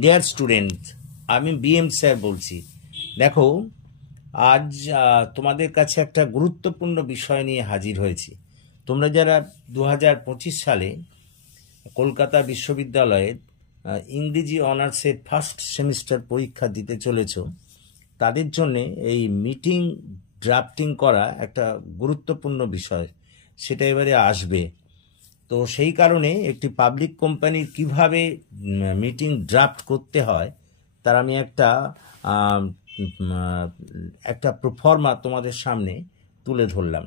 Dear student, আমি BM sir বলছি। দেখো, আজ তোমাদের কাছে একটা গুরুত্বপূর্ণ বিষয় নিয়ে হাজির হয়েছি। তোমরা যারা 2025 সালে কলকাতা বিশ্ববিদ্যালয়ের ইংরেজি অনার্সের ফার্স্ট সেমিস্টার পরীক্ষা দিতে চলেছ, তাদের জন্য এই মিটিং ড্রাফটিং করা একটা গুরুত্বপূর্ণ বিষয়, সেটা এবারে আসবে। তো সেই কারণে একটি পাবলিক কোম্পানির কিভাবে মিটিং ড্রাফট করতে হয় তার আমি একটা প্রফর্মা তোমাদের সামনে তুলে ধরলাম।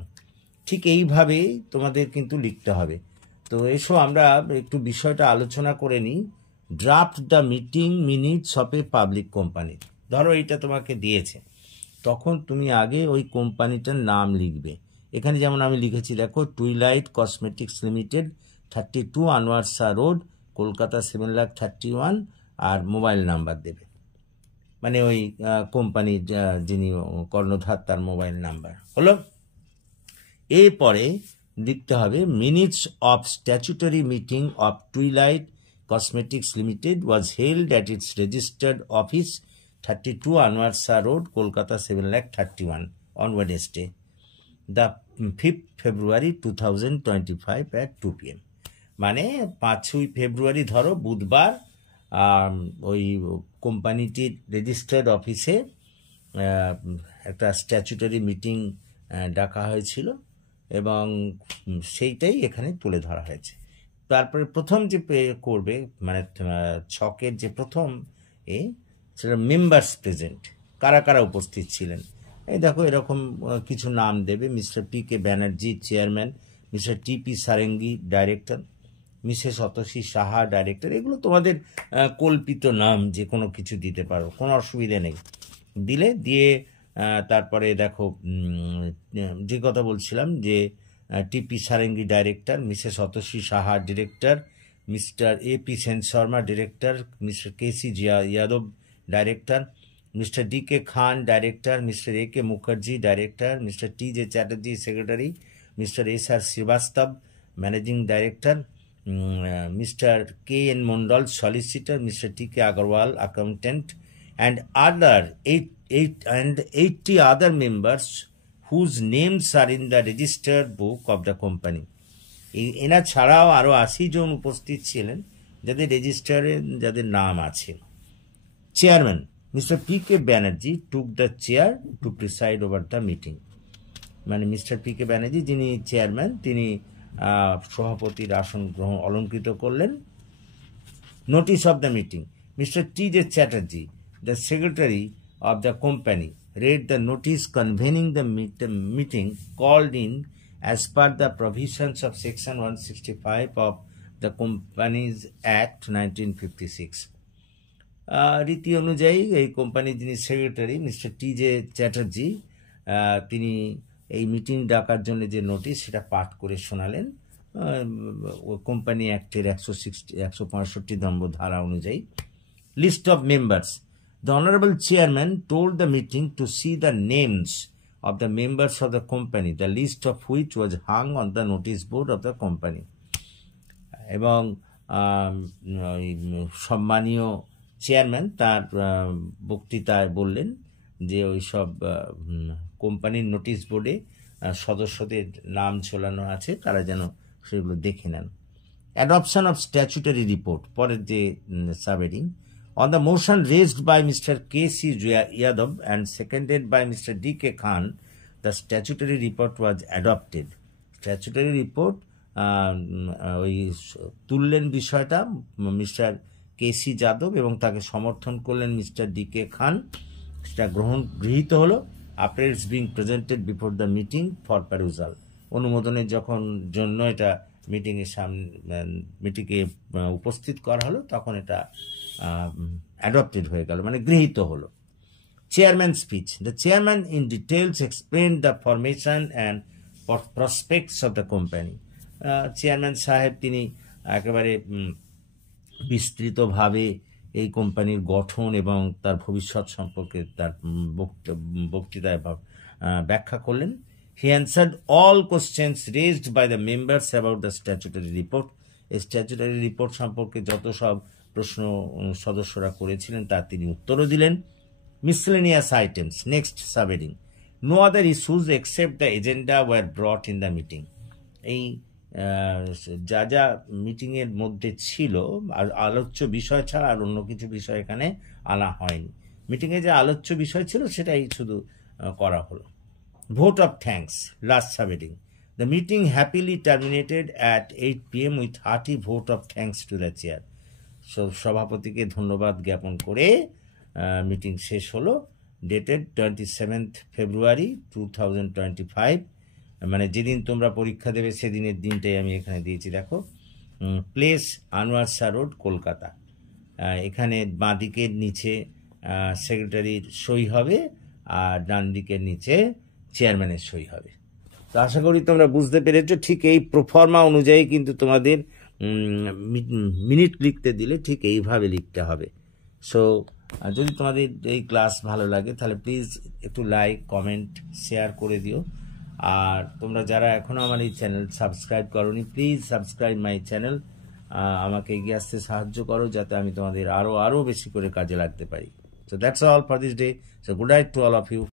ঠিক এইভাবেই তোমাদের কিন্তু লিখতে হবে। তো এসো আমরা একটু বিষয়টা আলোচনা করে নিই। Draft the meeting minutes of a public company. ধরো এইটা তোমাকে দিয়েছে, তখন তুমি আগে ওই কোম্পানিটার নাম লিখবে। এখানে যেমন আমি লিখেছি, দেখো, twilight cosmetics limited, 32 Anwar Shah road, Kolkata 7,31,000, আর মোবাইল নাম্বার দেবে, মানে ওই কোম্পানির যিনি কর্ণধার তার মোবাইল নাম্বার হলো। এরপরে লিখতে হবে, minutes of statutory meeting of twilight cosmetics limited was held at its registered office 32 Anwar Shah road, Kolkata 7,31,000 on Wednesday, the 5th February 2025 at 2 PM। মানে 5ই ফেব্রুয়ারি ধরো বুধবার ওই কোম্পানিটির রেজিস্টার্ড অফিসে একটা স্ট্যাচুটরি মিটিং ডাকা হয়েছিল এবং সেইটাই এখানে তুলে ধরা হয়েছে। তারপরে প্রথম যে করবে, মানে ছকের যে প্রথম সেটা মেম্বার্স প্রেজেন্ট, কারা কারা উপস্থিত ছিলেন। এই দেখো, এরকম কিছু নাম দেবে। Mister P K. Banerjee, chairman; mister T P. Sarangi, director; Mrs Atasi Saha, director. এগুলো তোমাদের কল্পিত নাম, যে কোনো কিছু দিতে পারো, কোনো অসুবিধা নেই। দিয়ে তারপরে দেখো, যে কথা বলছিলাম, যে T P. Sarangi director, Mrs Atasi Saha director, mister A P. Sen Sharma director, mister K C. Yadav director, mister D K. Khan director, mister A K. Mukherjee director, mister T J. Chatterjee secretary, mister S R. Srivastava managing director, mister K N. Mondal solicitor, mister T K. Agarwal accountant, and 80 other members whose names are in the registered book of the company। এনা ছাড়াও আরও 80 জন উপস্থিত ছিলেন যাদের রেজিস্টারে যাদের নাম আছে। Chairman mister P K. Banerjee took the chair to preside over the meeting. মানে মিস্টার পি.কে. ব্যানার্জি, যিনি চেয়ারম্যান, তিনি সভাপতির আসন গ্রহণ অলঙ্কৃত করলেন। Notice of the meeting, mister T J. Chatterjee, the secretary of the company, read the notice convening the meeting called in as per the provisions of section 165 of the Companies Act 1956। রীতি অনুযায়ী এই কোম্পানির যিনি সেক্রেটারি মিস্টার টি.জে. চ্যাটার্জি, তিনি এই meeting ডাকার জন্য যে notice সেটা পাঠ করে শোনালেন কোম্পানি অ্যাক্টের 165 নম্বর ধারা অনুযায়ী। List of members, the Honorable Chairman told the meeting to see the names of the members of the company, the list of which was hung on the notice board of the company। এবং সম্মানীয় chairman তার বক্তৃতায় বললেন যে ওই সব কোম্পানির notice বোর্ডে সদস্যদের নাম ঝোলানো আছে, তারা যেন সেগুলো দেখে নেন। অ্যাডপশন অফ স্ট্যাচুটারি রিপোর্ট, পরের যে subheading, on the motion raised by Mr. K.C. Yadav and seconded by Mr. D.K. Khan, the statutory report was adopted। Statutory report ওই তুললেন বিষয়টা মিস্টার কে.সি. যাদব এবং তাকে সমর্থন করলেন মিস্টার ডি.কে. খান। সেটা গৃহীত হলো। After its being presented before the meeting for perusal, অনুমোদনের যখন জন্য এটা মিটিংয়ে উপস্থিত করা হলো, তখন এটা অ্যাডপ্টেড হয়ে গেল, মানে গৃহীত হলো। Chairman speech, the chairman in details explain the formation and prospects of the company. Chairman সাহেব তিনি একেবারে বিস্তৃতভাবে এই কোম্পানির গঠন এবং তার ভবিষ্যৎ সম্পর্কে তার বক্তৃতায় ব্যাখ্যা করলেন। He answered all questions raised by the members about the statutory report. এই স্ট্যাচুটারি রিপোর্ট সম্পর্কে যত সব প্রশ্ন সদস্যরা করেছিলেন তার তিনি উত্তরও দিলেন। Miscellaneous items, next subheading, no other issues except the agenda were brought in the meeting. এই যা যা মিটিংয়ের মধ্যে ছিল আর আলোচ্য বিষয় ছাড়া আর অন্য কিছু বিষয় এখানে আনা হয়নি। মিটিংয়ে যে আলোচ্য বিষয় ছিল সেটাই শুধু করা হলো। Vote of thanks, last subheading, the meeting happily terminated at 8 PM with hearty vote of thanks to the chair. সভাপতিকে ধন্যবাদ জ্ঞাপন করে মিটিং শেষ হলো। ডেটেড 27 February 2025, মানে যেদিন তোমরা পরীক্ষা দেবে সেদিনের দিনটাই আমি এখানে দিয়েছি, দেখো। Place Anwar Shah road, Kolkata. এখানে বাঁ দিকের নিচে সেক্রেটারির সই হবে আর ডান দিকের নিচে চেয়ারম্যানের সই হবে। তো আশা করি তোমরা বুঝতে পেরেছো। ঠিক এই প্রোফর্মা অনুযায়ী কিন্তু তোমাদের মিনিট লিখতে দিলে ঠিক এইভাবে লিখতে হবে। সো যদি তোমাদের এই ক্লাস ভালো লাগে তাহলে প্লিজ একটু লাইক, কমেন্ট, শেয়ার করে দিও। আর তোমরা যারা এখনও আমার এই চ্যানেল সাবস্ক্রাইব করোনি, প্লিজ সাবস্ক্রাইব মাই চ্যানেল। আমাকে এগিয়ে আসতে সাহায্য করো যাতে আমি তোমাদের আরও বেশি করে কাজে লাগতে পারি। So that's all for this day. So good night to all of you.